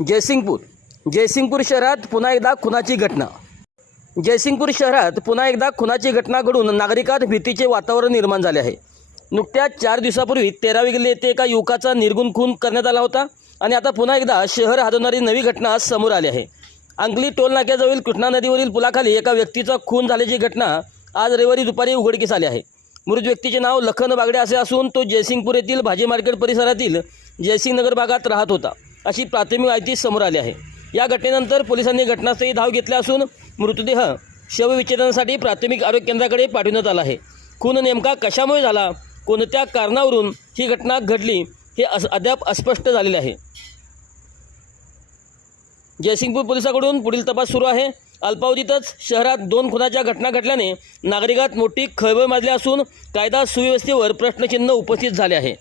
जयसिंगपूर शहरात पुन्हा एकदा खुनाची घटना। जयसिंगपूर शहरात पुन्हा एकदा खुनाची घटना घडून नागरिकात भीतीचे वातावरण निर्माण झाले आहे। नुकत्याच 4 दिवसापूर्वी 13 गल्ली येथे एका युवकाचा निर्गुण खून करण्यात आला होता आणि आता पुन्हा एकदा शहर हादरणारी नवी घटना समोर आली आहे। अंगली टोल नाक्याजवळील कृष्णा नदीवरील पुलाखाली एका व्यक्तीचा खून झाल्याची घटना आज रविवारी दुपारी उघडकीस आली आहे। मृत व्यक्तीचे नाव लखन बागडे असे असून तो जयसिंगपूर येथील भाजी मार्केट परिसरातील जयसिंगनगर भागात राहत होता अशी प्राथमिक माहिती समोर आली आहे। या घटनेनंतर पोलिसांनी घटनास्थळी धाव घेतली असून मृतदेह शवविच्छेदनासाठी प्राथमिक आरोग्य केंद्राकडे पाठवण्यात आला आहे। खून नेमका कशामुळे झाला, कोणत्या कारणावरून ही घटना घडली हे अद्याप अस्पष्ट झालेले आहे। जयसिंगपूर पोलिसांकडून पुढील तपास सुरू आहे। अल्पावधीतच शहरात 2 खुनाच्या घटना घडल्याने नागरिकात मोठी खळबळ माजली असून कायदा सुव्यवस्थेवर प्रश्नचिन्ह उपस्थित झाले आहे।